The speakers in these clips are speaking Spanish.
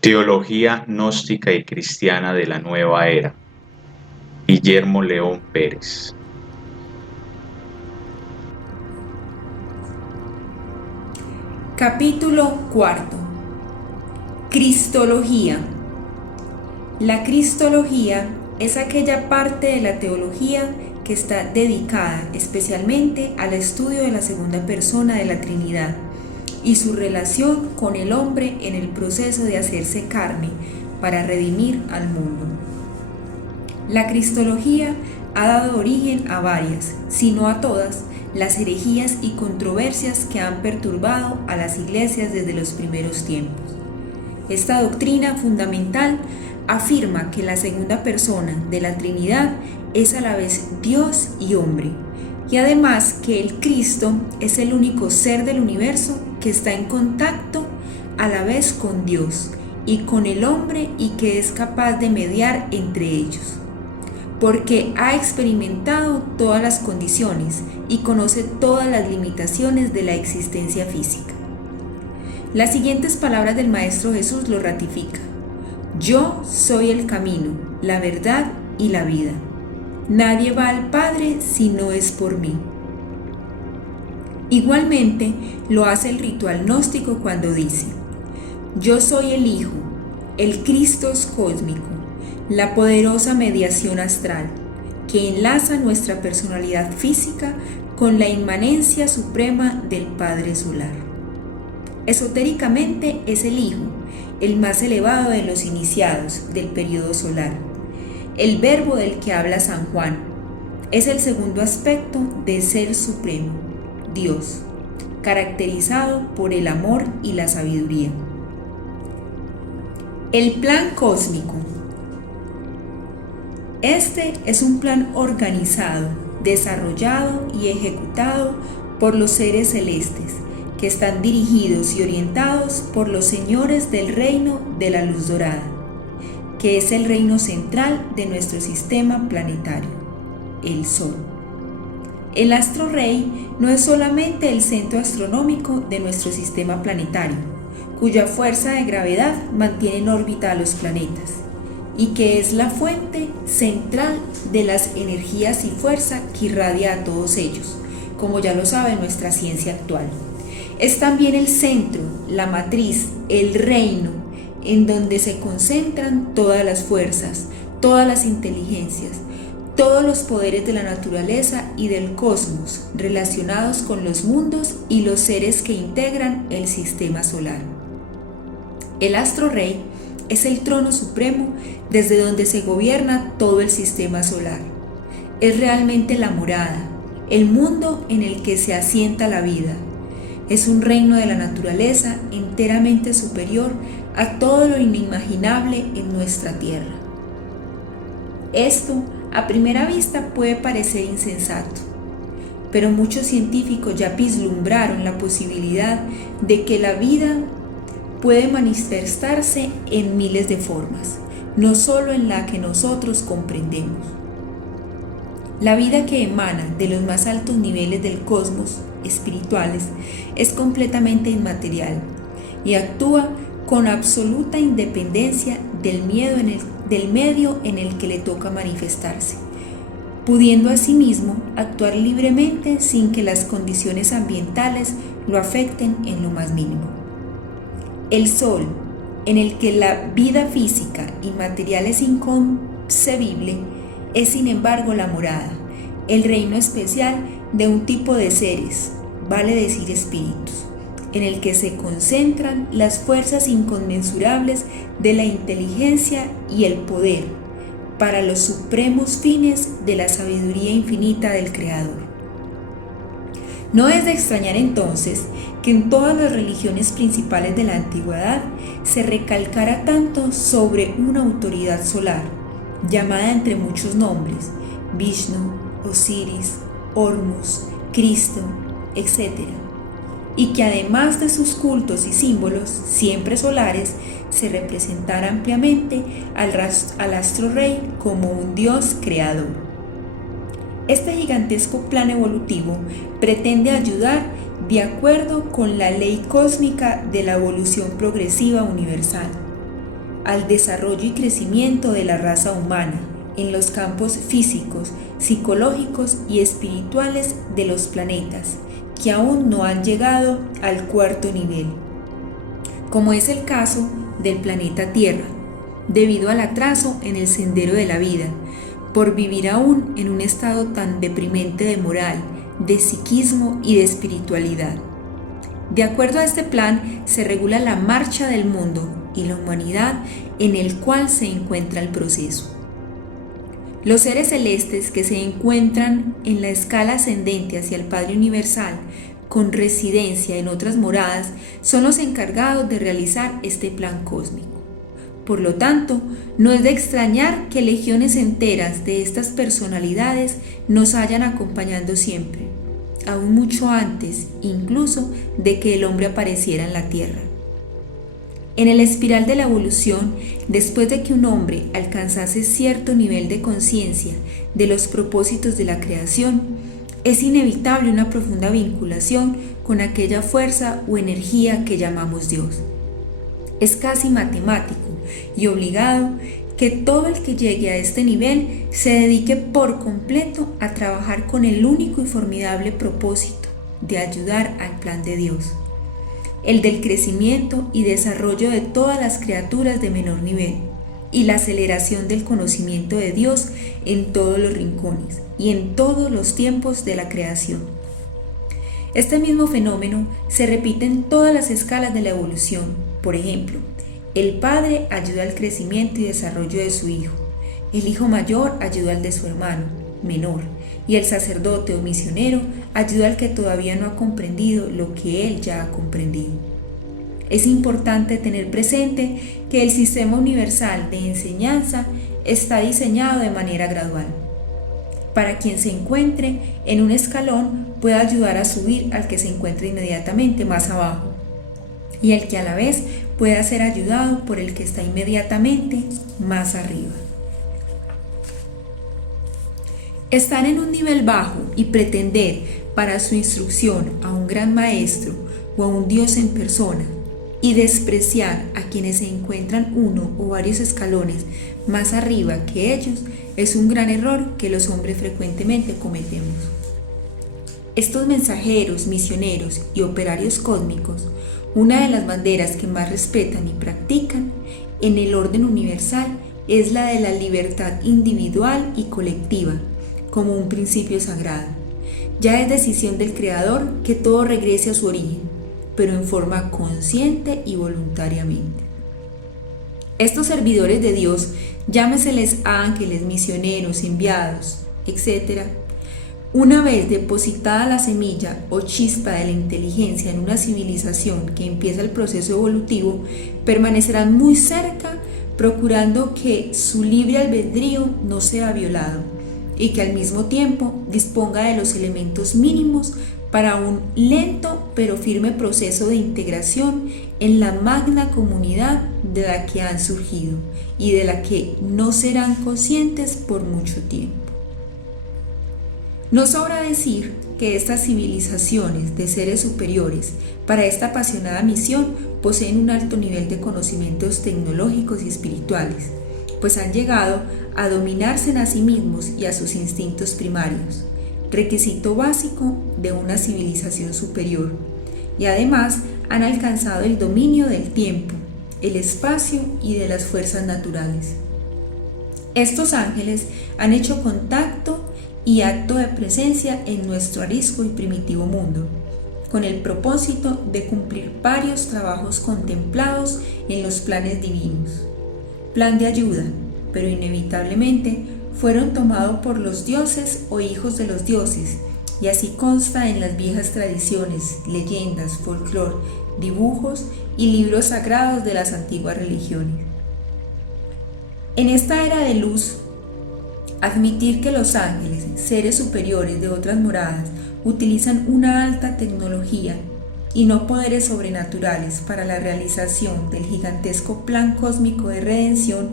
Teología gnóstica y cristiana de la nueva era. Guillermo León Pérez. Capítulo 4. Cristología. La cristología es aquella parte de la teología que está dedicada especialmente al estudio de la segunda persona de la Trinidad y su relación con el hombre en el proceso de hacerse carne para redimir al mundo. La cristología ha dado origen a varias, si no a todas, las herejías y controversias que han perturbado a las iglesias desde los primeros tiempos. Esta doctrina fundamental afirma que la segunda persona de la Trinidad es a la vez Dios y hombre, y además que el Cristo es el único ser del universo que está en contacto a la vez con Dios y con el hombre y que es capaz de mediar entre ellos, porque ha experimentado todas las condiciones y conoce todas las limitaciones de la existencia física. Las siguientes palabras del Maestro Jesús lo ratifican: yo soy el camino, la verdad y la vida. Nadie va al Padre si no es por mí. Igualmente lo hace el ritual gnóstico cuando dice: yo soy el Hijo, el Cristos cósmico, la poderosa mediación astral que enlaza nuestra personalidad física con la inmanencia suprema del Padre solar. Esotéricamente es el Hijo, el más elevado de los iniciados del período solar, el verbo del que habla San Juan. Es el segundo aspecto del Ser Supremo, Dios, caracterizado por el amor y la sabiduría. El plan cósmico. Este es un plan organizado, desarrollado y ejecutado por los seres celestes, que están dirigidos y orientados por los señores del reino de la luz dorada, que es el reino central de nuestro sistema planetario, el Sol. El astro rey no es solamente el centro astronómico de nuestro sistema planetario, cuya fuerza de gravedad mantiene en órbita a los planetas, y que es la fuente central de las energías y fuerza que irradia a todos ellos, como ya lo sabe nuestra ciencia actual. Es también el centro, la matriz, el reino, en donde se concentran todas las fuerzas, todas las inteligencias, todos los poderes de la naturaleza y del cosmos relacionados con los mundos y los seres que integran el sistema solar. El astro rey es el trono supremo desde donde se gobierna todo el sistema solar. Es realmente la morada, el mundo en el que se asienta la vida. Es un reino de la naturaleza enteramente superior a todo lo inimaginable en nuestra tierra. Esto, a primera vista, puede parecer insensato, pero muchos científicos ya vislumbraron la posibilidad de que la vida puede manifestarse en miles de formas, no solo en la que nosotros comprendemos. La vida que emana de los más altos niveles del cosmos espirituales es completamente inmaterial y actúa con absoluta independencia del medio en el que le toca manifestarse, pudiendo asimismo actuar libremente sin que las condiciones ambientales lo afecten en lo más mínimo. El Sol, en el que la vida física y material es inconcebible, es sin embargo la morada, el reino especial de un tipo de seres, vale decir espíritus, en el que se concentran las fuerzas inconmensurables de la inteligencia y el poder para los supremos fines de la sabiduría infinita del Creador. No es de extrañar entonces que en todas las religiones principales de la antigüedad se recalcara tanto sobre una autoridad solar, llamada entre muchos nombres, Vishnu, Osiris, Hormuz, Cristo, etc., y que además de sus cultos y símbolos, siempre solares, se representara ampliamente al astro rey como un dios creador. Este gigantesco plan evolutivo pretende ayudar de acuerdo con la ley cósmica de la evolución progresiva universal, al desarrollo y crecimiento de la raza humana en los campos físicos, psicológicos y espirituales de los planetas que aún no han llegado al cuarto nivel, como es el caso del planeta Tierra, debido al atraso en el sendero de la vida, por vivir aún en un estado tan deprimente de moral, de psiquismo y de espiritualidad. De acuerdo a este plan, se regula la marcha del mundo y la humanidad en el cual se encuentra el proceso. Los seres celestes que se encuentran en la escala ascendente hacia el Padre Universal, con residencia en otras moradas, son los encargados de realizar este plan cósmico. Por lo tanto, no es de extrañar que legiones enteras de estas personalidades nos vayan acompañando siempre, aún mucho antes, incluso, de que el hombre apareciera en la Tierra. En el espiral de la evolución, después de que un hombre alcanzase cierto nivel de conciencia de los propósitos de la creación, es inevitable una profunda vinculación con aquella fuerza o energía que llamamos Dios. Es casi matemático y obligado que todo el que llegue a este nivel se dedique por completo a trabajar con el único y formidable propósito de ayudar al plan de Dios, el del crecimiento y desarrollo de todas las criaturas de menor nivel y la aceleración del conocimiento de Dios en todos los rincones y en todos los tiempos de la creación. Este mismo fenómeno se repite en todas las escalas de la evolución. Por ejemplo, el padre ayuda al crecimiento y desarrollo de su hijo, el hijo mayor ayuda al de su hermano menor, y el sacerdote o misionero ayuda al que todavía no ha comprendido lo que él ya ha comprendido. Es importante tener presente que el sistema universal de enseñanza está diseñado de manera gradual. Para quien se encuentre en un escalón puede ayudar a subir al que se encuentra inmediatamente más abajo, y el que a la vez pueda ser ayudado por el que está inmediatamente más arriba. Estar en un nivel bajo y pretender para su instrucción a un gran maestro o a un Dios en persona y despreciar a quienes se encuentran uno o varios escalones más arriba que ellos es un gran error que los hombres frecuentemente cometemos. Estos mensajeros, misioneros y operarios cósmicos, una de las banderas que más respetan y practican en el orden universal es la de la libertad individual y colectiva, como un principio sagrado. Ya es decisión del Creador que todo regrese a su origen, pero en forma consciente y voluntariamente. Estos servidores de Dios, llámeseles ángeles, misioneros, enviados, etc., una vez depositada la semilla o chispa de la inteligencia en una civilización que empieza el proceso evolutivo, permanecerán muy cerca, procurando que su libre albedrío no sea violado y que al mismo tiempo disponga de los elementos mínimos para un lento pero firme proceso de integración en la magna comunidad de la que han surgido y de la que no serán conscientes por mucho tiempo. No sobra decir que estas civilizaciones de seres superiores para esta apasionada misión poseen un alto nivel de conocimientos tecnológicos y espirituales, pues han llegado a dominarse a sí mismos y a sus instintos primarios, requisito básico de una civilización superior, y además han alcanzado el dominio del tiempo, el espacio y de las fuerzas naturales. Estos ángeles han hecho contacto y acto de presencia en nuestro arisco y primitivo mundo, con el propósito de cumplir varios trabajos contemplados en los planes divinos. Plan de ayuda, pero inevitablemente fueron tomados por los dioses o hijos de los dioses, y así consta en las viejas tradiciones, leyendas, folclore, dibujos y libros sagrados de las antiguas religiones. En esta era de luz, admitir que los ángeles, seres superiores de otras moradas, utilizan una alta tecnología y no poderes sobrenaturales para la realización del gigantesco plan cósmico de redención,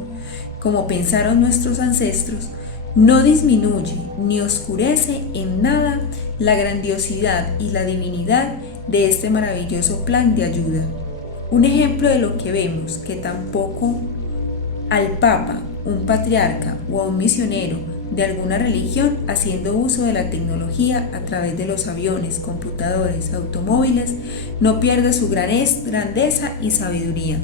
como pensaron nuestros ancestros, no disminuye ni oscurece en nada la grandiosidad y la divinidad de este maravilloso plan de ayuda. Un ejemplo de lo que vemos, que tampoco al Papa, un patriarca o a un misionero de alguna religión haciendo uso de la tecnología a través de los aviones, computadores, automóviles, no pierde su grandeza y sabiduría.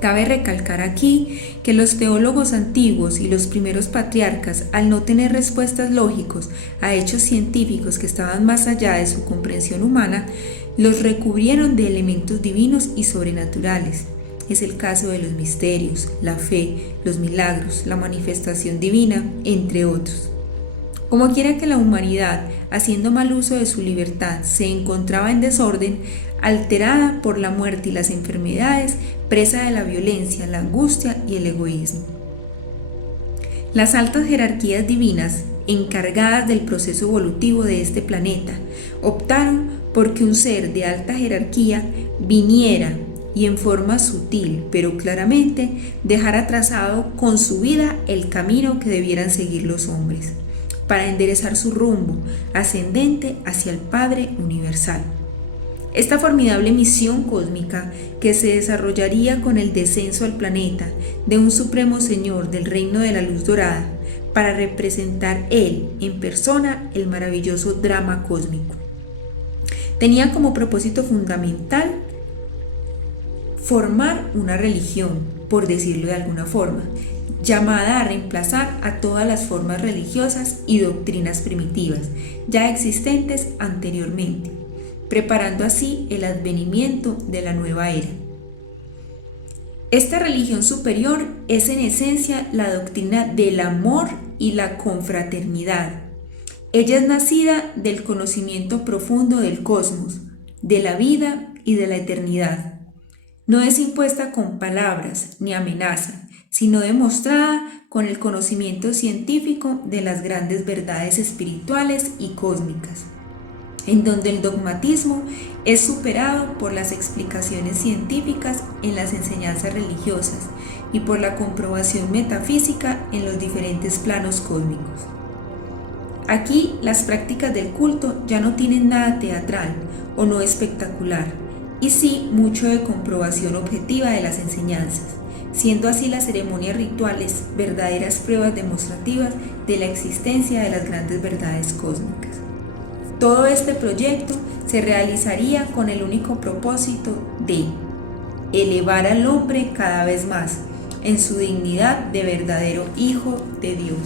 Cabe recalcar aquí que los teólogos antiguos y los primeros patriarcas, al no tener respuestas lógicas a hechos científicos que estaban más allá de su comprensión humana, los recubrieron de elementos divinos y sobrenaturales. Es el caso de los misterios, la fe, los milagros, la manifestación divina, entre otros. Como quiera que la humanidad, haciendo mal uso de su libertad, se encontraba en desorden, alterada por la muerte y las enfermedades, presa de la violencia, la angustia y el egoísmo. Las altas jerarquías divinas, encargadas del proceso evolutivo de este planeta, optaron por que un ser de alta jerarquía viniera y en forma sutil, pero claramente, dejara trazado con su vida el camino que debieran seguir los hombres, para enderezar su rumbo ascendente hacia el Padre Universal. Esta formidable misión cósmica que se desarrollaría con el descenso al planeta de un Supremo Señor del Reino de la Luz Dorada para representar Él en persona el maravilloso drama cósmico. Tenía como propósito fundamental formar una religión, por decirlo de alguna forma, llamada a reemplazar a todas las formas religiosas y doctrinas primitivas ya existentes anteriormente, preparando así el advenimiento de la nueva era. Esta religión superior es en esencia la doctrina del amor y la confraternidad. Ella es nacida del conocimiento profundo del cosmos, de la vida y de la eternidad. No es impuesta con palabras ni amenaza, sino demostrada con el conocimiento científico de las grandes verdades espirituales y cósmicas, en donde el dogmatismo es superado por las explicaciones científicas en las enseñanzas religiosas y por la comprobación metafísica en los diferentes planos cósmicos. Aquí las prácticas del culto ya no tienen nada teatral o no espectacular, y sí mucho de comprobación objetiva de las enseñanzas, siendo así las ceremonias rituales verdaderas pruebas demostrativas de la existencia de las grandes verdades cósmicas. Todo este proyecto se realizaría con el único propósito de elevar al hombre cada vez más en su dignidad de verdadero Hijo de Dios.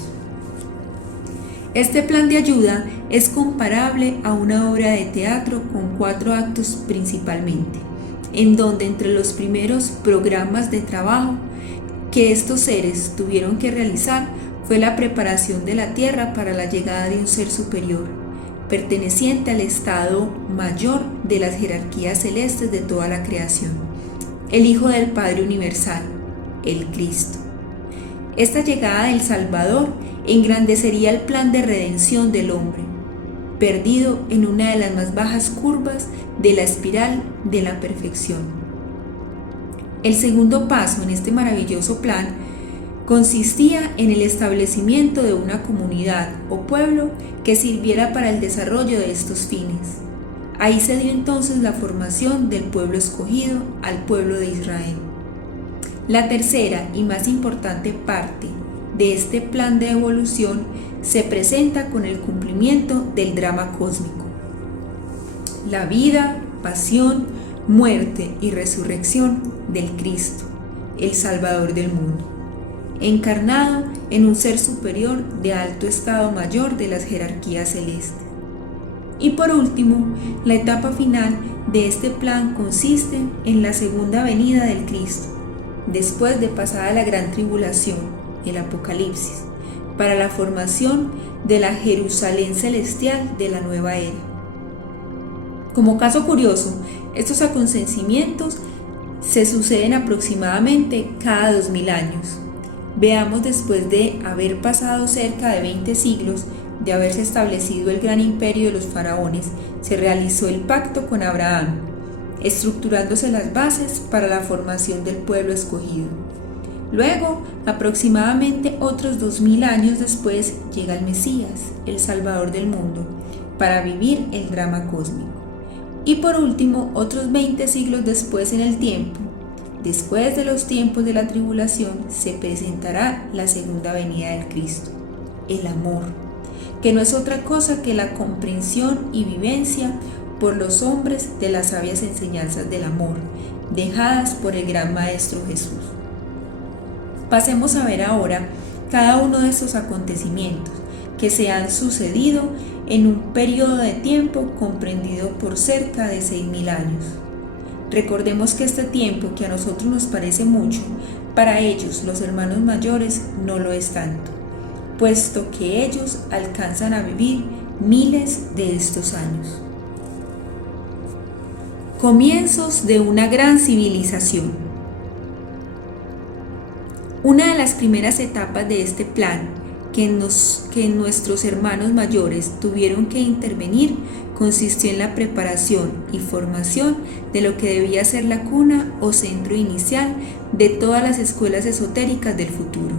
Este plan de ayuda es comparable a una obra de teatro con 4 actos principalmente, en donde entre los primeros programas de trabajo que estos seres tuvieron que realizar fue la preparación de la tierra para la llegada de un ser superior, perteneciente al estado mayor de las jerarquías celestes de toda la creación, el Hijo del Padre Universal, el Cristo. Esta llegada del Salvador engrandecería el plan de redención del hombre, perdido en una de las más bajas curvas de la espiral de la perfección. El segundo paso en este maravilloso plan consistía en el establecimiento de una comunidad o pueblo que sirviera para el desarrollo de estos fines. Ahí se dio entonces la formación del pueblo escogido al pueblo de Israel. La tercera y más importante parte de este plan de evolución se presenta con el cumplimiento del drama cósmico. La vida, pasión, muerte y resurrección del Cristo, el Salvador del mundo, encarnado en un ser superior de alto estado mayor de las jerarquías celestes. Y por último, la etapa final de este plan consiste en la segunda venida del Cristo, después de pasada la gran tribulación, el Apocalipsis, para la formación de la Jerusalén celestial de la nueva era. Como caso curioso, estos acontecimientos se suceden aproximadamente cada 2000 años. Veamos, después de haber pasado cerca de 20 siglos de haberse establecido el gran imperio de los faraones, se realizó el pacto con Abraham, estructurándose las bases para la formación del pueblo escogido. Luego, aproximadamente otros 2000 años después, llega el Mesías, el Salvador del mundo, para vivir el drama cósmico. Y por último, otros 20 siglos después en el tiempo, después de los tiempos de la tribulación, se presentará la segunda venida del Cristo, el amor, que no es otra cosa que la comprensión y vivencia por los hombres de las sabias enseñanzas del amor, dejadas por el gran Maestro Jesús. Pasemos a ver ahora cada uno de estos acontecimientos que se han sucedido en un periodo de tiempo comprendido por cerca de 6.000 años. Recordemos que este tiempo, que a nosotros nos parece mucho, para ellos, los hermanos mayores, no lo es tanto, puesto que ellos alcanzan a vivir miles de estos años. Comienzos de una gran civilización. Una de las primeras etapas de este plan que nuestros hermanos mayores tuvieron que intervenir consistió en la preparación y formación de lo que debía ser la cuna o centro inicial de todas las escuelas esotéricas del futuro,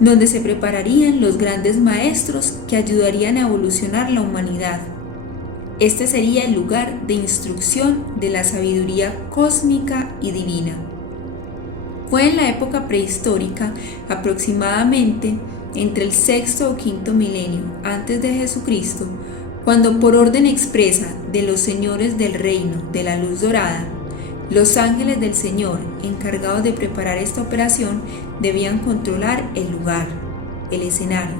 donde se prepararían los grandes maestros que ayudarían a evolucionar la humanidad. Este sería el lugar de instrucción de la sabiduría cósmica y divina. Fue en la época prehistórica, aproximadamente entre el sexto o quinto milenio antes de Jesucristo, cuando por orden expresa de los señores del reino de la luz dorada, los ángeles del Señor, encargados de preparar esta operación, debían controlar el lugar, el escenario,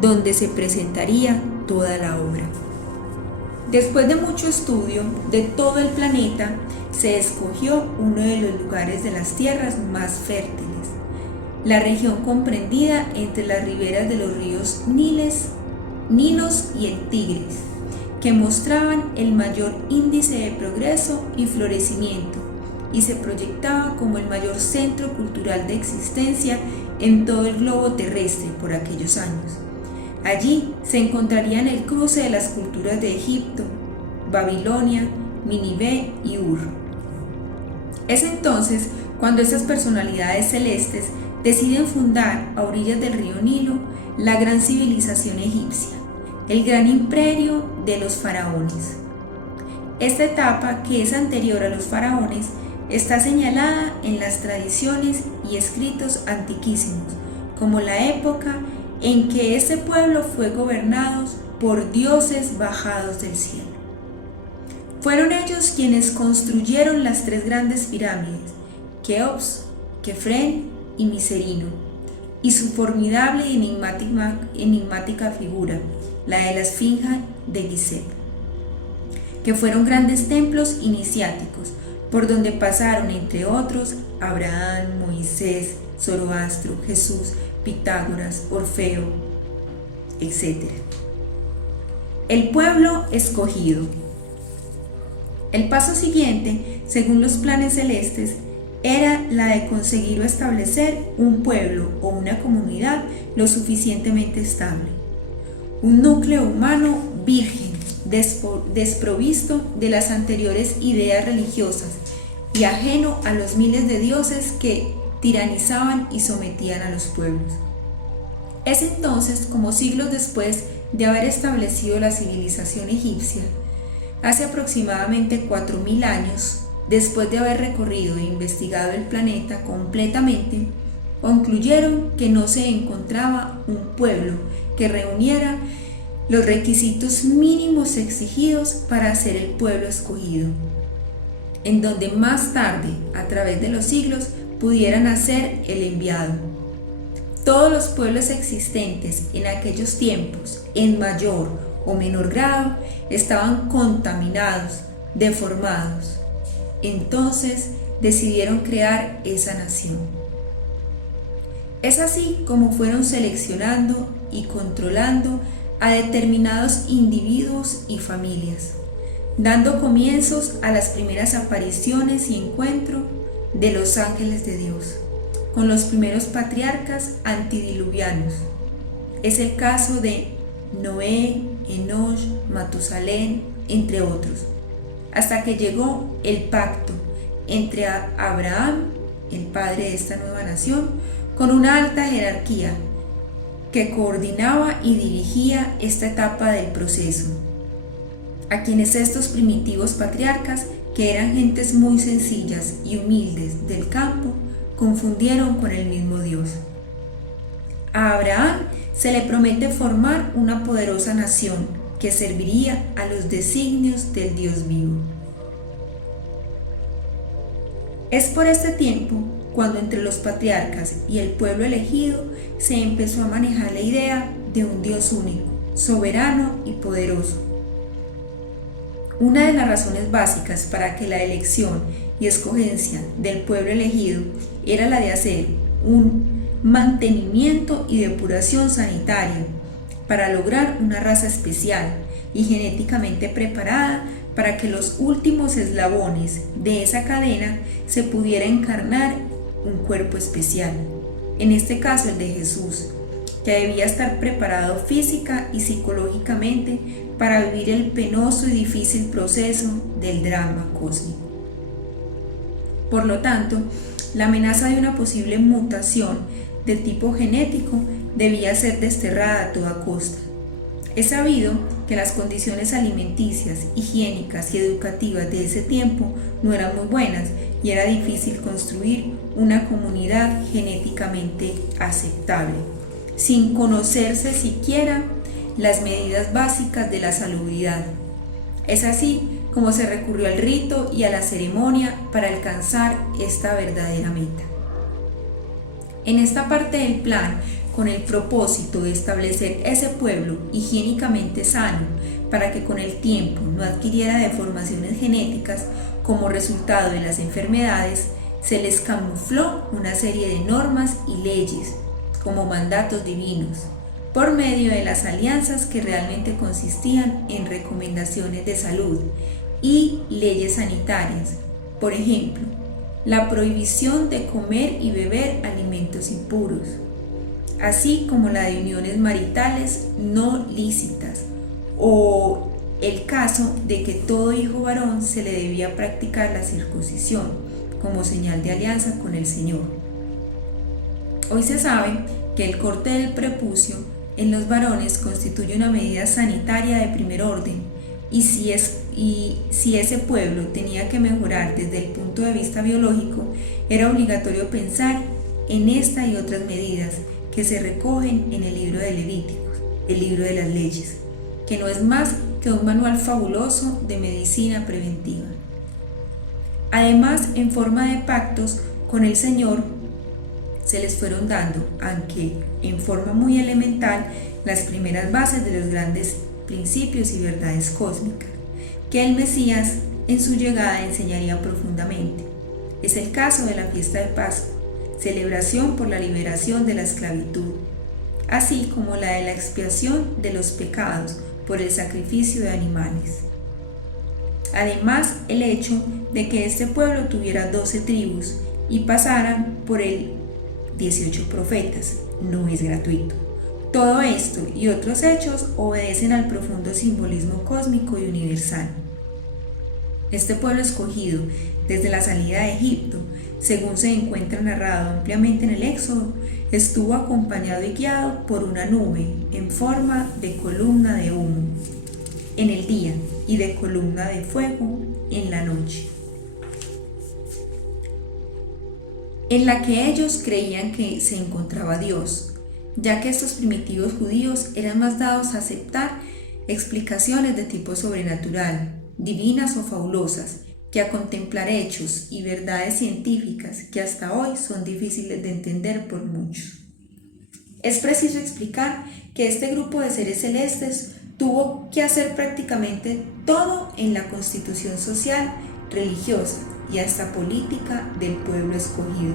donde se presentaría toda la obra. Después de mucho estudio de todo el planeta, se escogió uno de los lugares de las tierras más fértiles, la región comprendida entre las riberas de los ríos Nilos y el Tigris, que mostraban el mayor índice de progreso y florecimiento, y se proyectaba como el mayor centro cultural de existencia en todo el globo terrestre por aquellos años. Allí se encontrarían el cruce de las culturas de Egipto, Babilonia, Nínive y Ur. Es entonces cuando estas personalidades celestes deciden fundar a orillas del río Nilo la gran civilización egipcia, el gran imperio de los faraones. Esta etapa, que es anterior a los faraones, está señalada en las tradiciones y escritos antiquísimos como la época en que ese pueblo fue gobernado por dioses bajados del cielo. Fueron ellos quienes construyeron las tres grandes pirámides, Keops, Kefren y Miserino, y su formidable y enigmática figura, la de la Esfinge de Gizeh, que fueron grandes templos iniciáticos, por donde pasaron, entre otros, Abraham, Moisés, Zoroastro, Jesús, Pitágoras, Orfeo, etc. El pueblo escogido. El paso siguiente, según los planes celestes, era la de conseguir o establecer un pueblo o una comunidad lo suficientemente estable. Un núcleo humano virgen, desprovisto de las anteriores ideas religiosas y ajeno a los miles de dioses que tiranizaban y sometían a los pueblos. Es entonces como siglos después de haber establecido la civilización egipcia, hace aproximadamente 4.000 años, después de haber recorrido e investigado el planeta completamente, concluyeron que no se encontraba un pueblo que reuniera los requisitos mínimos exigidos para ser el pueblo escogido, en donde más tarde, a través de los siglos, pudiera nacer el enviado. Todos los pueblos existentes en aquellos tiempos, en mayor o menor grado, estaban contaminados, deformados. Entonces decidieron crear esa nación. Es así como fueron seleccionando y controlando a determinados individuos y familias, dando comienzos a las primeras apariciones y encuentro de los ángeles de Dios con los primeros patriarcas antidiluvianos. Es el caso de Noé, Enoch, Matusalén, entre otros, hasta que llegó el pacto entre Abraham, el padre de esta nueva nación, con una alta jerarquía que coordinaba y dirigía esta etapa del proceso, a quienes estos primitivos patriarcas que eran gentes muy sencillas y humildes del campo, confundieron con el mismo Dios. A Abraham se le promete formar una poderosa nación que serviría a los designios del Dios vivo. Es por este tiempo cuando entre los patriarcas y el pueblo elegido se empezó a manejar la idea de un Dios único, soberano y poderoso. Una de las razones básicas para que la elección y escogencia del pueblo elegido era la de hacer un mantenimiento y depuración sanitaria para lograr una raza especial y genéticamente preparada para que los últimos eslabones de esa cadena se pudiera encarnar un cuerpo especial, en este caso el de Jesús, que debía estar preparado física y psicológicamente para vivir el penoso y difícil proceso del drama cósmico. Por lo tanto, la amenaza de una posible mutación de tipo genético debía ser desterrada a toda costa. Es sabido que las condiciones alimenticias, higiénicas y educativas de ese tiempo no eran muy buenas y era difícil construir una comunidad genéticamente aceptable, sin conocerse siquiera las medidas básicas de la salubridad. Es así como se recurrió al rito y a la ceremonia para alcanzar esta verdadera meta. En esta parte del plan, con el propósito de establecer ese pueblo higiénicamente sano para que con el tiempo no adquiriera deformaciones genéticas como resultado de las enfermedades, se les camufló una serie de normas y leyes como mandatos divinos por medio de las alianzas que realmente consistían en recomendaciones de salud y leyes sanitarias. Por ejemplo, la prohibición de comer y beber alimentos impuros, así como la de uniones maritales no lícitas, o el caso de que todo hijo varón se le debía practicar la circuncisión como señal de alianza con el Señor. Hoy se sabe que el corte del prepucio en los varones constituye una medida sanitaria de primer orden, y si ese pueblo tenía que mejorar desde el punto de vista biológico, era obligatorio pensar en esta y otras medidas que se recogen en el libro de Levíticos, el libro de las leyes, que no es más que un manual fabuloso de medicina preventiva. Además, en forma de pactos con el Señor, se les fueron dando, aunque en forma muy elemental, las primeras bases de los grandes principios y verdades cósmicas, que el Mesías en su llegada enseñaría profundamente. Es el caso de la fiesta de Pascua, celebración por la liberación de la esclavitud, así como la de la expiación de los pecados por el sacrificio de animales. Además, el hecho de que este pueblo tuviera 12 tribus y pasaran por él 18 profetas no es gratuito. Todo esto y otros hechos obedecen al profundo simbolismo cósmico y universal. Este pueblo escogido desde la salida de Egipto, según se encuentra narrado ampliamente en el Éxodo, estuvo acompañado y guiado por una nube en forma de columna de humo en el día y de columna de fuego en la noche, en la que ellos creían que se encontraba Dios, ya que estos primitivos judíos eran más dados a aceptar explicaciones de tipo sobrenatural, divinas o fabulosas, que a contemplar hechos y verdades científicas que hasta hoy son difíciles de entender por muchos. Es preciso explicar que este grupo de seres celestes tuvo que hacer prácticamente todo en la constitución social, religiosa y hasta política del pueblo escogido.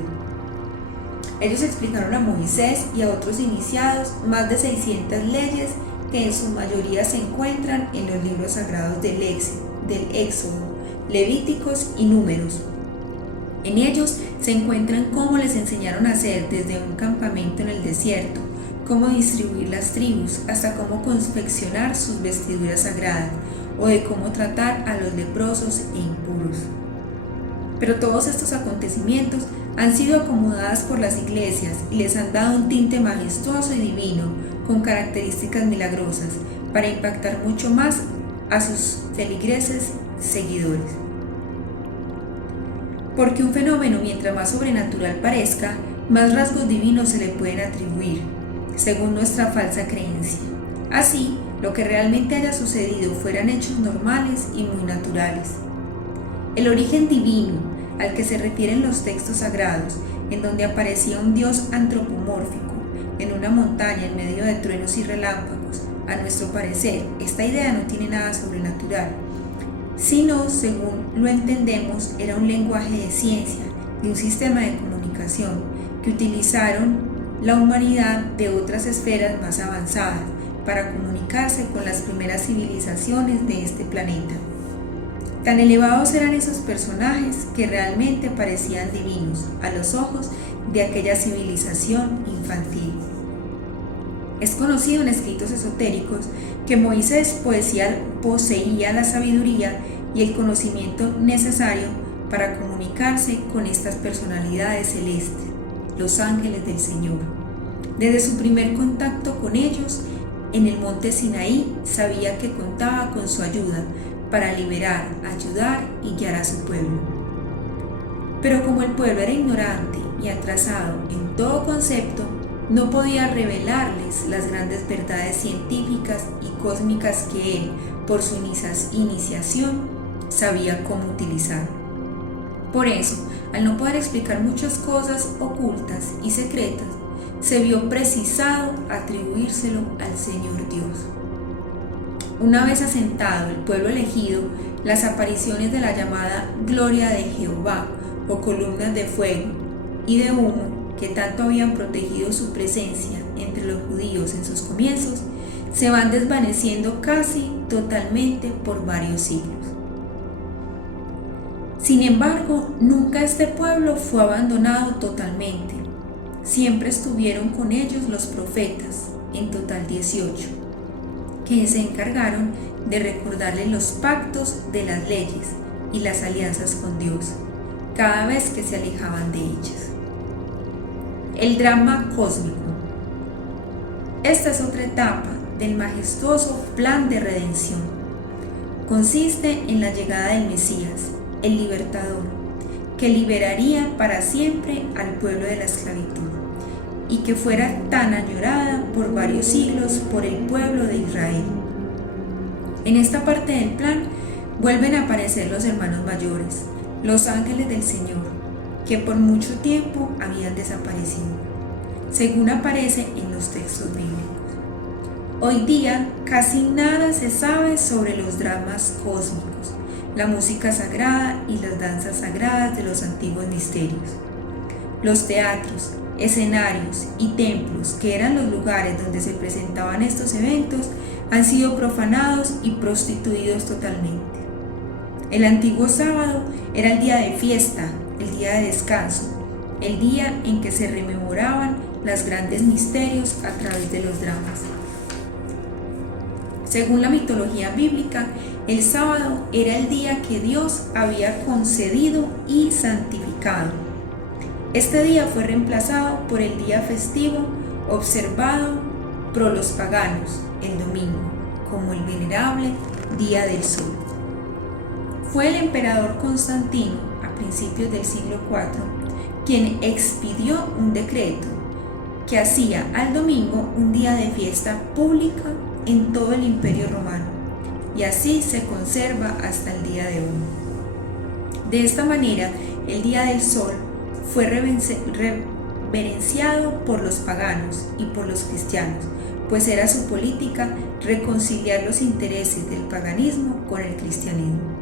Ellos explicaron a Moisés y a otros iniciados más de 600 leyes que en su mayoría se encuentran en los libros sagrados del Éxodo, Levíticos y Números. En ellos se encuentran cómo les enseñaron a hacer desde un campamento en el desierto, cómo distribuir las tribus, hasta cómo confeccionar sus vestiduras sagradas, o de cómo tratar a los leprosos e impuros. Pero todos estos acontecimientos han sido acomodados por las iglesias y les han dado un tinte majestuoso y divino, con características milagrosas, para impactar mucho más a sus feligreses seguidores. Porque un fenómeno, mientras más sobrenatural parezca, más rasgos divinos se le pueden atribuir, según nuestra falsa creencia. Así, lo que realmente haya sucedido fueran hechos normales y muy naturales. El origen divino, al que se refieren los textos sagrados, en donde aparecía un Dios antropomórfico, en una montaña en medio de truenos y relámpagos, a nuestro parecer, esta idea no tiene nada sobrenatural, sino, según lo entendemos, era un lenguaje de ciencia, de un sistema de comunicación que utilizaron la humanidad de otras esferas más avanzadas para comunicarse con las primeras civilizaciones de este planeta. Tan elevados eran esos personajes que realmente parecían divinos a los ojos de aquella civilización infantil. Es conocido en escritos esotéricos que Moisés poseía la sabiduría y el conocimiento necesario para comunicarse con estas personalidades celestes, los ángeles del Señor. Desde su primer contacto con ellos, en el monte Sinaí, sabía que contaba con su ayuda para liberar, ayudar y guiar a su pueblo. Pero como el pueblo era ignorante y atrasado en todo concepto, no podía revelarles las grandes verdades científicas y cósmicas que él, por su iniciación, sabía cómo utilizar. Por eso, al no poder explicar muchas cosas ocultas y secretas, se vio precisado atribuírselo al Señor Dios. Una vez asentado el pueblo elegido, las apariciones de la llamada gloria de Jehová o columnas de fuego y de humo que tanto habían protegido su presencia entre los judíos en sus comienzos, se van desvaneciendo casi totalmente por varios siglos. Sin embargo, nunca este pueblo fue abandonado totalmente. Siempre estuvieron con ellos los profetas, en total 18, que se encargaron de recordarles los pactos de las leyes y las alianzas con Dios, cada vez que se alejaban de ellas. El drama cósmico. Esta es otra etapa del majestuoso plan de redención. Consiste en la llegada del Mesías, el libertador, que liberaría para siempre al pueblo de la esclavitud y que fuera tan añorada por varios siglos por el pueblo de Israel. En esta parte del plan vuelven a aparecer los hermanos mayores, los ángeles del Señor, que por mucho tiempo habían desaparecido, según aparece en los textos bíblicos. Hoy día casi nada se sabe sobre los dramas cósmicos, la música sagrada y las danzas sagradas de los antiguos misterios. Los teatros, escenarios y templos, que eran los lugares donde se presentaban estos eventos, han sido profanados y prostituidos totalmente. El antiguo sábado era el día de fiesta, el día de descanso, el día en que se rememoraban los grandes misterios a través de los dramas. Según la mitología bíblica, el sábado era el día que Dios había concedido y santificado. Este día fue reemplazado por el día festivo observado por los paganos, el domingo, como el venerable Día del Sol. Fue el emperador Constantino, a principios del siglo IV, quien expidió un decreto que hacía al domingo un día de fiesta pública en todo el Imperio Romano, y así se conserva hasta el día de hoy. De esta manera, el Día del Sol fue reverenciado por los paganos y por los cristianos, pues era su política reconciliar los intereses del paganismo con el cristianismo.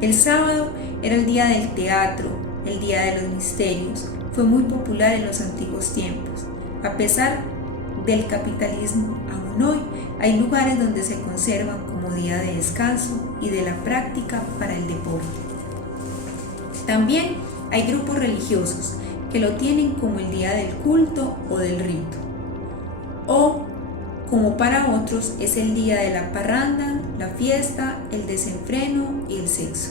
El sábado era el día del teatro, el día de los misterios, fue muy popular en los antiguos tiempos. A pesar del capitalismo, aún hoy hay lugares donde se conservan como día de descanso y de la práctica para el deporte. También hay grupos religiosos que lo tienen como el día del culto o del rito, o como para otros es el día de la parranda, la fiesta, el desenfreno y el sexo.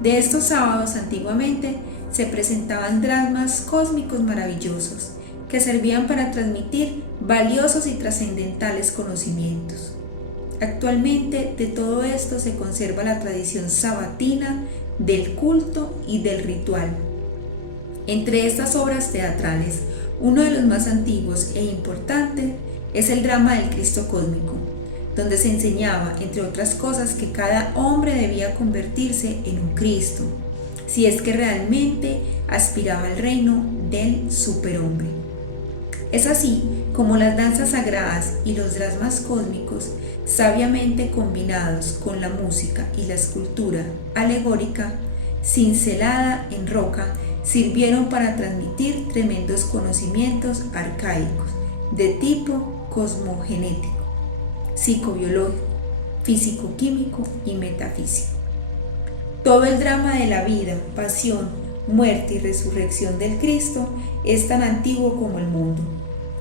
De estos sábados antiguamente se presentaban dramas cósmicos maravillosos que servían para transmitir valiosos y trascendentales conocimientos. Actualmente de todo esto se conserva la tradición sabatina del culto y del ritual. Entre estas obras teatrales, uno de los más antiguos e importantes es el drama del Cristo cósmico, donde se enseñaba, entre otras cosas, que cada hombre debía convertirse en un Cristo, si es que realmente aspiraba al reino del superhombre. Es así como las danzas sagradas y los dramas cósmicos, sabiamente combinados con la música y la escultura alegórica cincelada en roca, sirvieron para transmitir tremendos conocimientos arcaicos de tipo cosmogenético, psicobiológico, físico-químico y metafísico. Todo el drama de la vida, pasión, muerte y resurrección del Cristo es tan antiguo como el mundo.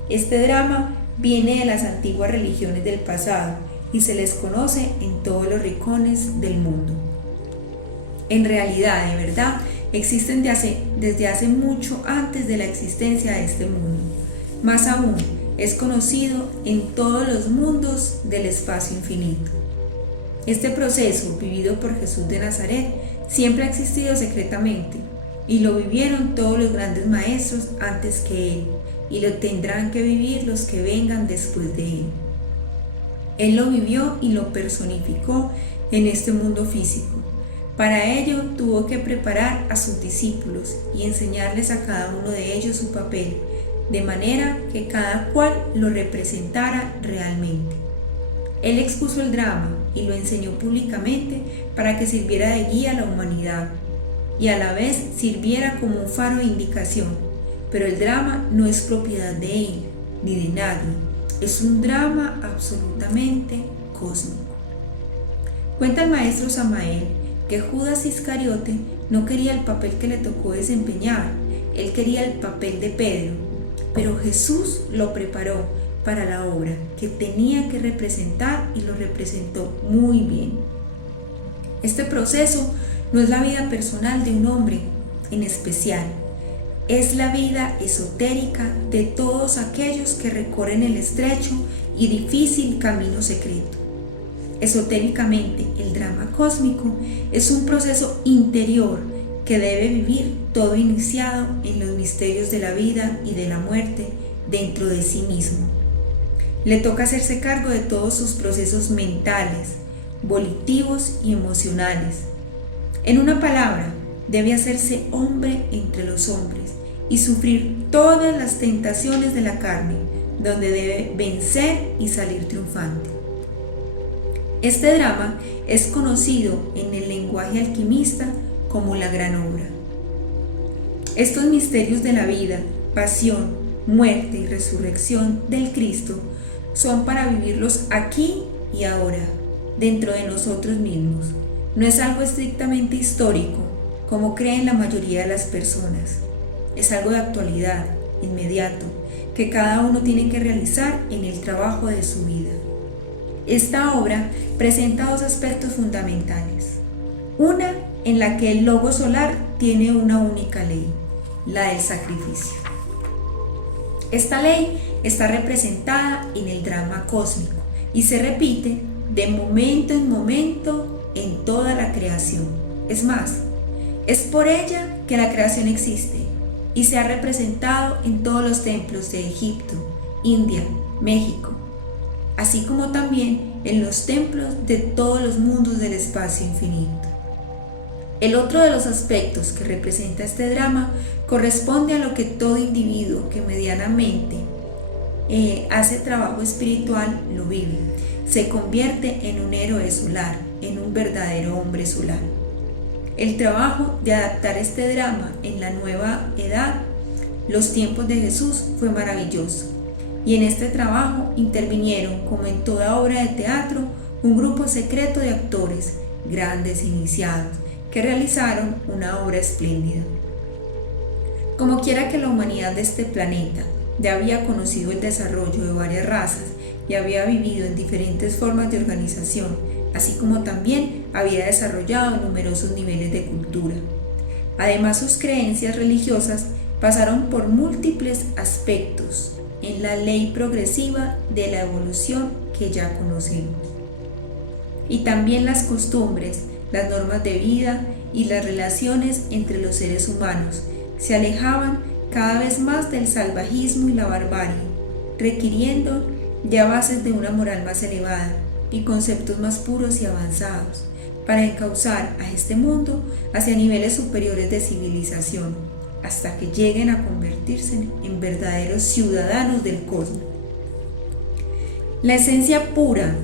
Este drama viene de las antiguas religiones del pasado y se les conoce en todos los rincones del mundo. En realidad, de verdad, existen desde hace mucho antes de la existencia de este mundo. Más aún, es conocido en todos los mundos del espacio infinito. Este proceso, vivido por Jesús de Nazaret, siempre ha existido secretamente, y lo vivieron todos los grandes maestros antes que Él, y lo tendrán que vivir los que vengan después de Él. Él lo vivió y lo personificó en este mundo físico. Para ello tuvo que preparar a sus discípulos y enseñarles a cada uno de ellos su papel, de manera que cada cual lo representara realmente. Él expuso el drama y lo enseñó públicamente para que sirviera de guía a la humanidad y a la vez sirviera como un faro de indicación. Pero el drama no es propiedad de él ni de nadie, es un drama absolutamente cósmico. Cuenta el maestro Samael que Judas Iscariote no quería el papel que le tocó desempeñar, él quería el papel de Pedro, pero Jesús lo preparó para la obra que tenía que representar y lo representó muy bien. Este proceso no es la vida personal de un hombre en especial, es la vida esotérica de todos aquellos que recorren el estrecho y difícil camino secreto. Esotéricamente, el drama cósmico es un proceso interior que debe vivir todo iniciado en los misterios de la vida y de la muerte dentro de sí mismo. Le toca hacerse cargo de todos sus procesos mentales, volitivos y emocionales. En una palabra, debe hacerse hombre entre los hombres y sufrir todas las tentaciones de la carne, donde debe vencer y salir triunfante. Este drama es conocido en el lenguaje alquimista como la gran obra. Estos misterios de la vida, pasión, muerte y resurrección del Cristo son para vivirlos aquí y ahora, dentro de nosotros mismos. No es algo estrictamente histórico, como creen la mayoría de las personas. Es algo de actualidad, inmediato, que cada uno tiene que realizar en el trabajo de su vida. Esta obra presenta dos aspectos fundamentales. Una en la que el logo solar tiene una única ley, la del sacrificio. Esta ley está representada en el drama cósmico y se repite de momento en momento en toda la creación. Es más, es por ella que la creación existe y se ha representado en todos los templos de Egipto, India, México, así como también en los templos de todos los mundos del espacio infinito. El otro de los aspectos que representa este drama corresponde a lo que todo individuo que medianamente hace trabajo espiritual lo vive. Se convierte en un héroe solar, en un verdadero hombre solar. El trabajo de adaptar este drama en la nueva edad, los tiempos de Jesús, fue maravilloso. Y en este trabajo intervinieron, como en toda obra de teatro, un grupo secreto de actores, grandes e iniciados, que realizaron una obra espléndida. Como quiera que la humanidad de este planeta ya había conocido el desarrollo de varias razas y había vivido en diferentes formas de organización, así como también había desarrollado numerosos niveles de cultura. Además, sus creencias religiosas pasaron por múltiples aspectos en la ley progresiva de la evolución que ya conocemos. Y también las costumbres, las normas de vida y las relaciones entre los seres humanos se alejaban cada vez más del salvajismo y la barbarie, requiriendo ya bases de una moral más elevada y conceptos más puros y avanzados para encauzar a este mundo hacia niveles superiores de civilización, hasta que lleguen a convertirse en verdaderos ciudadanos del cosmos. La esencia pura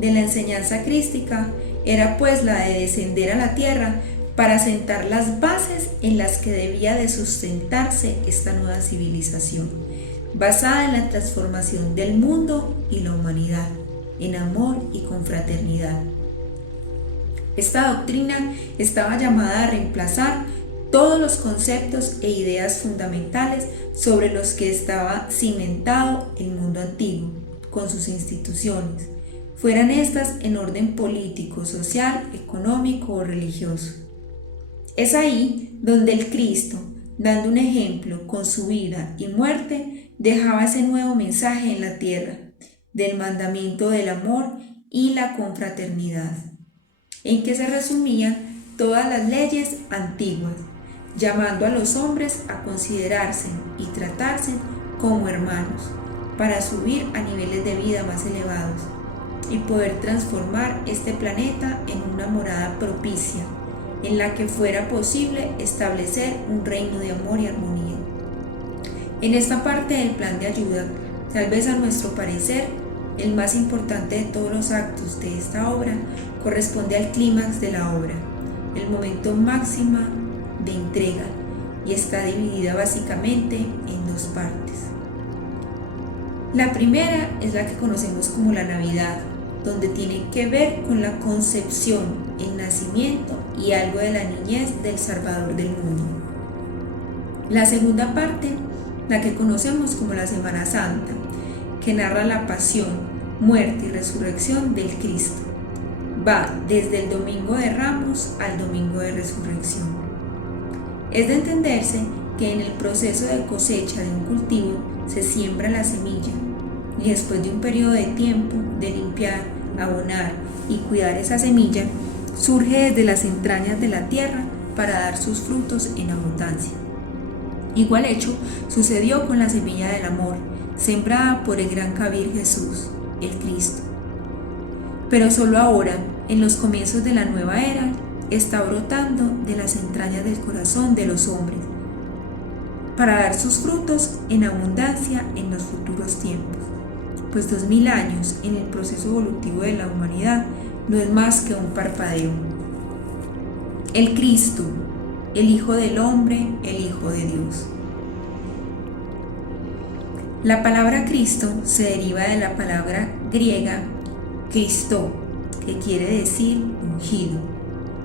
de la enseñanza crística era pues la de descender a la tierra para sentar las bases en las que debía de sustentarse esta nueva civilización, basada en la transformación del mundo y la humanidad, en amor y confraternidad. Esta doctrina estaba llamada a reemplazar todos los conceptos e ideas fundamentales sobre los que estaba cimentado el mundo antiguo, con sus instituciones, fueran estas en orden político, social, económico o religioso. Es ahí donde el Cristo, dando un ejemplo con su vida y muerte, dejaba ese nuevo mensaje en la tierra, del mandamiento del amor y la confraternidad, en que se resumían todas las leyes antiguas, llamando a los hombres a considerarse y tratarse como hermanos, para subir a niveles de vida más elevados y poder transformar este planeta en una morada propicia, en la que fuera posible establecer un reino de amor y armonía. En esta parte del plan de ayuda, tal vez a nuestro parecer, el más importante de todos los actos de esta obra corresponde al clímax de la obra, el momento máximo de entrega, y está dividida básicamente en dos partes. La primera es la que conocemos como la Navidad, donde tiene que ver con la concepción, el nacimiento y algo de la niñez del Salvador del mundo. La segunda parte, la que conocemos como la Semana Santa, que narra la pasión, muerte y resurrección del Cristo. Va desde el Domingo de Ramos al Domingo de Resurrección. Es de entenderse que en el proceso de cosecha de un cultivo se siembra la semilla y después de un periodo de tiempo de limpiar, abonar y cuidar esa semilla, surge desde las entrañas de la tierra para dar sus frutos en abundancia. Igual hecho sucedió con la semilla del amor, sembrada por el gran Kabir Jesús, el Cristo. Pero solo ahora, en los comienzos de la nueva era, está brotando de las entrañas del corazón de los hombres, para dar sus frutos en abundancia en los futuros tiempos. Pues 2000 años en el proceso evolutivo de la humanidad no es más que un parpadeo. El Cristo, el Hijo del Hombre, el Hijo de Dios. La palabra Cristo se deriva de la palabra griega Christo, que quiere decir ungido,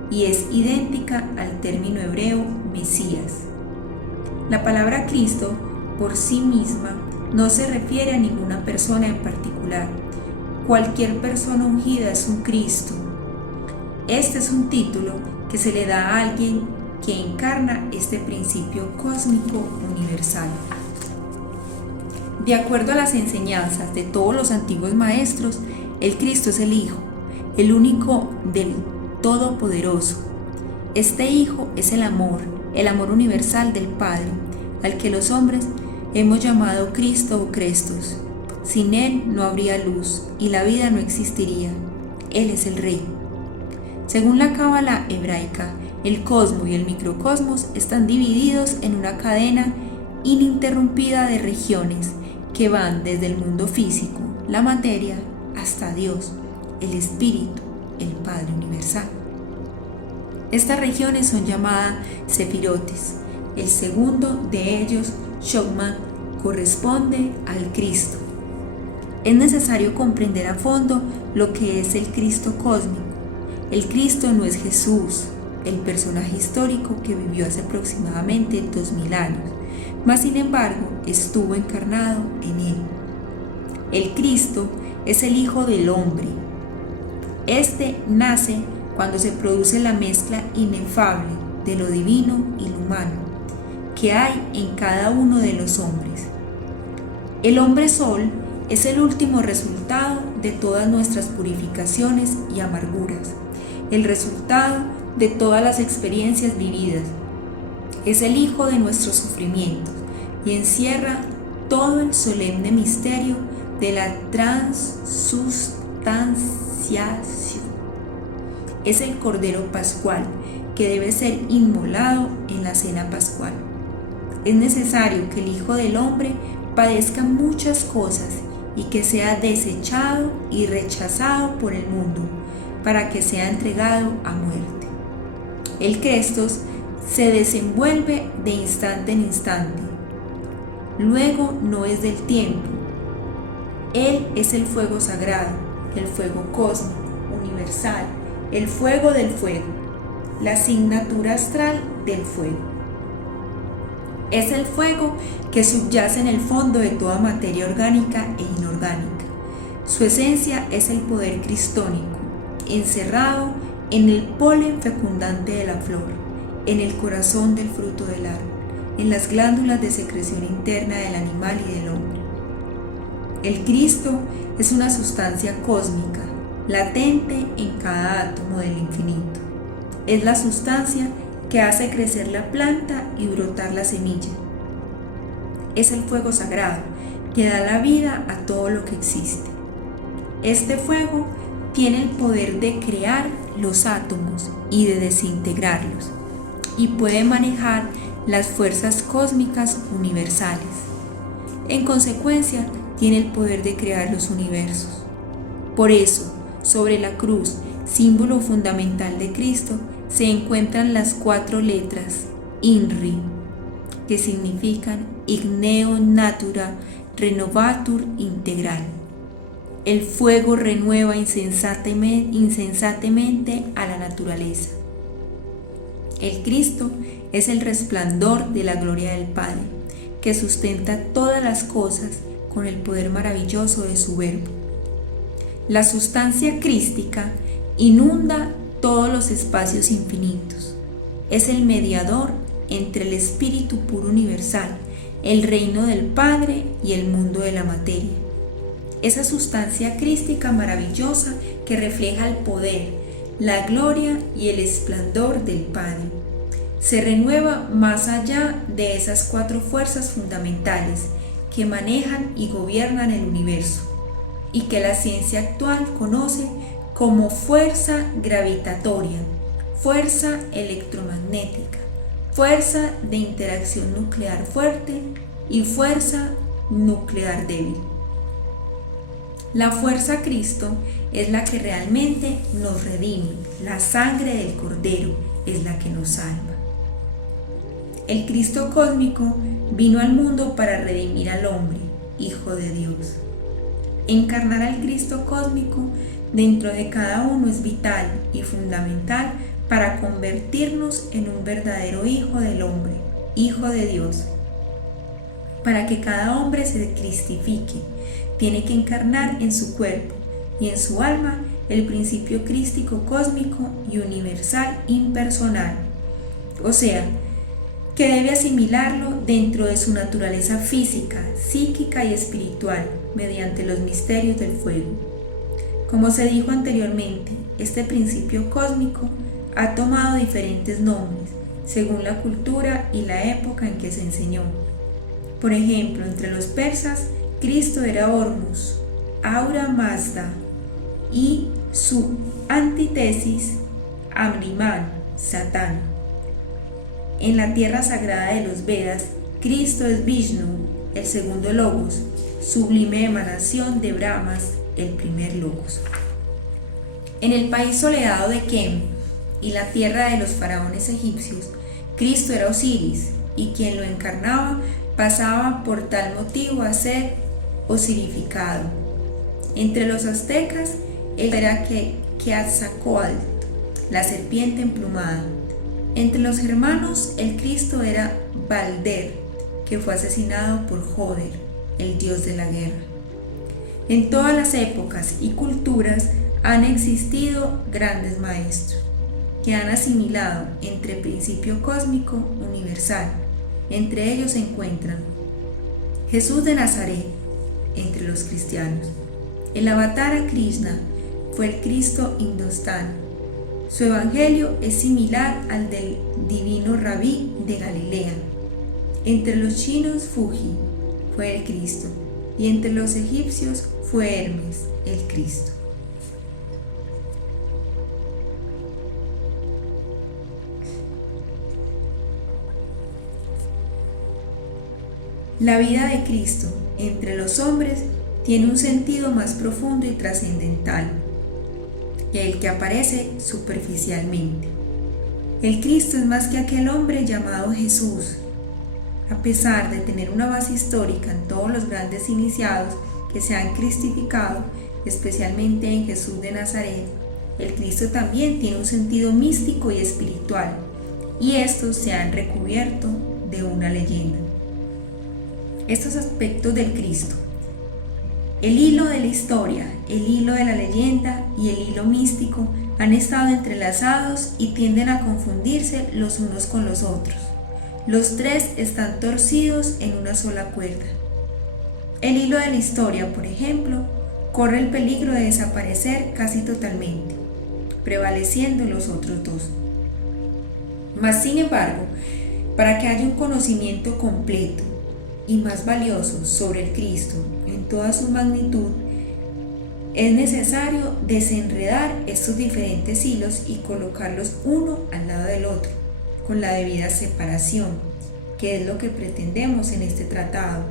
y es idéntica al término hebreo Mesías. La palabra Cristo por sí misma no se refiere a ninguna persona en particular. Cualquier persona ungida es un Cristo. Este es un título que se le da a alguien que encarna este principio cósmico universal. De acuerdo a las enseñanzas de todos los antiguos maestros, el Cristo es el Hijo, el único del Todopoderoso. Este Hijo es el amor universal del Padre, al que los hombres hemos llamado Cristo o Crestos. Sin Él no habría luz y la vida no existiría. Él es el Rey. Según la cábala hebraica, el cosmos y el microcosmos están divididos en una cadena ininterrumpida de regiones que van desde el mundo físico, la materia, hasta Dios, el Espíritu, el Padre universal. Estas regiones son llamadas sefirotes. El segundo de ellos, Shokman, corresponde al Cristo. Es necesario comprender a fondo lo que es el Cristo cósmico. El Cristo no es Jesús, el personaje histórico que vivió hace aproximadamente 2000 años, mas sin embargo estuvo encarnado en él. El Cristo es el Hijo del Hombre. Este nace cuando se produce la mezcla inefable de lo divino y lo humano que hay en cada uno de los hombres. El hombre sol es el último resultado de todas nuestras purificaciones y amarguras, el resultado de todas las experiencias vividas. Es el Hijo de nuestros sufrimientos y encierra todo el solemne misterio de la transustanciación. Es el Cordero Pascual que debe ser inmolado en la cena pascual. Es necesario que el Hijo del Hombre padezca muchas cosas y que sea desechado y rechazado por el mundo para que sea entregado a muerte. El Crestos se desenvuelve de instante en instante. Luego no es del tiempo. Él es el fuego sagrado, el fuego cósmico, universal, el fuego del fuego, la asignatura astral del fuego. Es el fuego que subyace en el fondo de toda materia orgánica e inorgánica. Su esencia es el poder cristónico, encerrado en el polen fecundante de la flor, en el corazón del fruto del árbol, en las glándulas de secreción interna del animal y del hombre. El Cristo es una sustancia cósmica, latente en cada átomo del infinito. Es la sustancia que hace crecer la planta y brotar la semilla. Es el fuego sagrado que da la vida a todo lo que existe. Este fuego tiene el poder de crear los átomos y de desintegrarlos, y puede manejar las fuerzas cósmicas universales. En consecuencia, tiene el poder de crear los universos. Por eso, sobre la cruz, símbolo fundamental de Cristo, se encuentran las 4 letras INRI, que significan Igneo Natura Renovatur Integral. El fuego renueva insensatemente a la naturaleza. El Cristo es el resplandor de la gloria del Padre, que sustenta todas las cosas con el poder maravilloso de su verbo. La sustancia crística inunda todos los espacios infinitos. Es el mediador entre el Espíritu puro universal, el reino del Padre y el mundo de la materia. Esa sustancia crística maravillosa que refleja el poder, la gloria y el esplendor del Padre. Se renueva más allá de esas 4 fuerzas fundamentales que manejan y gobiernan el universo y que la ciencia actual conoce como fuerza gravitatoria, fuerza electromagnética, fuerza de interacción nuclear fuerte y fuerza nuclear débil. La fuerza Cristo es la que realmente nos redime, la sangre del Cordero es la que nos salva. El Cristo cósmico vino al mundo para redimir al hombre, Hijo de Dios. Encarnar al Cristo cósmico dentro de cada uno es vital y fundamental para convertirnos en un verdadero hijo del hombre, Hijo de Dios. Para que cada hombre se cristifique, tiene que encarnar en su cuerpo y en su alma el principio crístico cósmico y universal impersonal, o sea, que debe asimilarlo dentro de su naturaleza física, psíquica y espiritual mediante los misterios del fuego. Como se dijo anteriormente, este principio cósmico ha tomado diferentes nombres según la cultura y la época en que se enseñó. Por ejemplo, entre los persas, Cristo era Hormuz, Ahura Mazda, y su antítesis, Amrimán, Satán. En la tierra sagrada de los Vedas, Cristo es Vishnu, el segundo Logos, sublime emanación de Brahmas, el primer Logos. En el país soleado de Kem y la tierra de los faraones egipcios, Cristo era Osiris, y quien lo encarnaba pasaba por tal motivo a ser osirificado. Entre los aztecas, él era Quetzalcóatl, la serpiente emplumada. Entre los germanos, el Cristo era Balder, que fue asesinado por Joder, el dios de la guerra. En todas las épocas y culturas han existido grandes maestros que han asimilado entre principio cósmico universal. Entre ellos se encuentran Jesús de Nazaret, entre los cristianos. El Avatara Krishna fue el Cristo Hindustán. Su evangelio es similar al del divino Rabí de Galilea. Entre los chinos, Fuji fue el Cristo, y entre los egipcios fue Hermes, el Cristo. La vida de Cristo entre los hombres tiene un sentido más profundo y trascendental que el que aparece superficialmente. El Cristo es más que aquel hombre llamado Jesús. A pesar de tener una base histórica en todos los grandes iniciados que se han cristificado, especialmente en Jesús de Nazaret, el Cristo también tiene un sentido místico y espiritual, y estos se han recubierto de una leyenda. Estos aspectos del Cristo, el hilo de la historia, el hilo de la leyenda y el hilo místico han estado entrelazados y tienden a confundirse los unos con los otros. Los tres están torcidos en una sola cuerda. El hilo de la historia, por ejemplo, corre el peligro de desaparecer casi totalmente, prevaleciendo los otros dos. Mas, sin embargo, para que haya un conocimiento completo y más valioso sobre el Cristo en toda su magnitud, es necesario desenredar estos diferentes hilos y colocarlos uno al lado del otro, con la debida separación, que es lo que pretendemos en este tratado,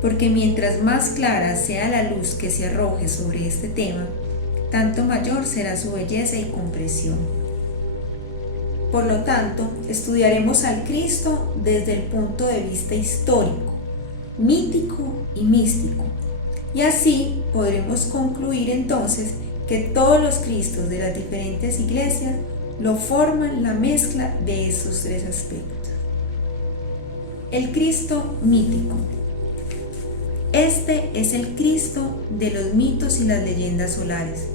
porque mientras más clara sea la luz que se arroje sobre este tema, tanto mayor será su belleza y comprensión. Por lo tanto, estudiaremos al Cristo desde el punto de vista histórico, mítico y místico, y así podremos concluir entonces que todos los Cristos de las diferentes iglesias lo forman la mezcla de esos tres aspectos. El Cristo mítico. Este es el Cristo de los mitos y las leyendas solares,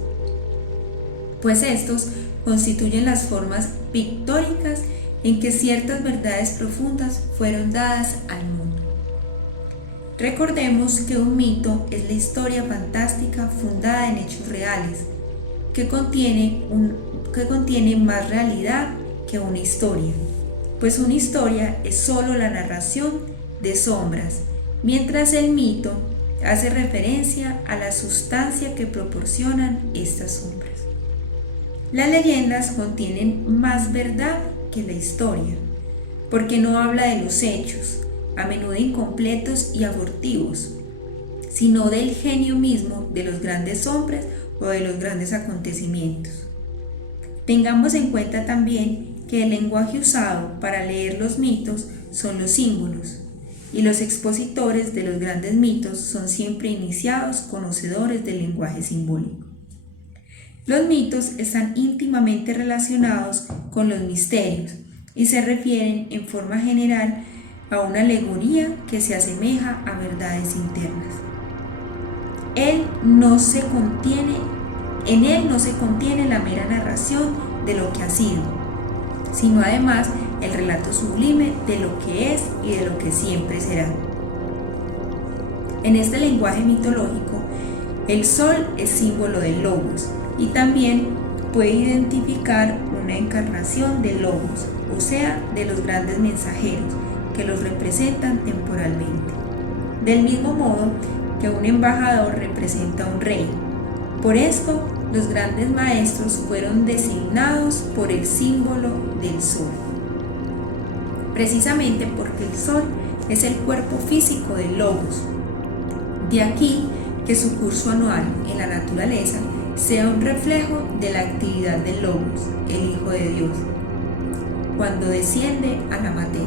pues estos constituyen las formas pictóricas en que ciertas verdades profundas fueron dadas al mundo. Recordemos que un mito es la historia fantástica fundada en hechos reales, que contiene más realidad que una historia, pues una historia es solo la narración de sombras, mientras el mito hace referencia a la sustancia que proporcionan estas sombras. Las leyendas contienen más verdad que la historia, porque no habla de los hechos, a menudo incompletos y abortivos, sino del genio mismo de los grandes hombres o de los grandes acontecimientos. Tengamos en cuenta también que el lenguaje usado para leer los mitos son los símbolos, y los expositores de los grandes mitos son siempre iniciados conocedores del lenguaje simbólico. Los mitos están íntimamente relacionados con los misterios y se refieren en forma general a una alegoría que se asemeja a verdades internas. En él no se contiene la mera narración de lo que ha sido, sino además el relato sublime de lo que es y de lo que siempre será. En este lenguaje mitológico, el sol es símbolo del logos y también puede identificar una encarnación del logos, o sea, de los grandes mensajeros que los representan temporalmente. Del mismo modo que un embajador representa a un rey. Por esto, los grandes maestros fueron designados por el símbolo del sol. Precisamente porque el sol es el cuerpo físico del logos. De aquí que su curso anual en la naturaleza sea un reflejo de la actividad del logos, el Hijo de Dios, cuando desciende a la materia.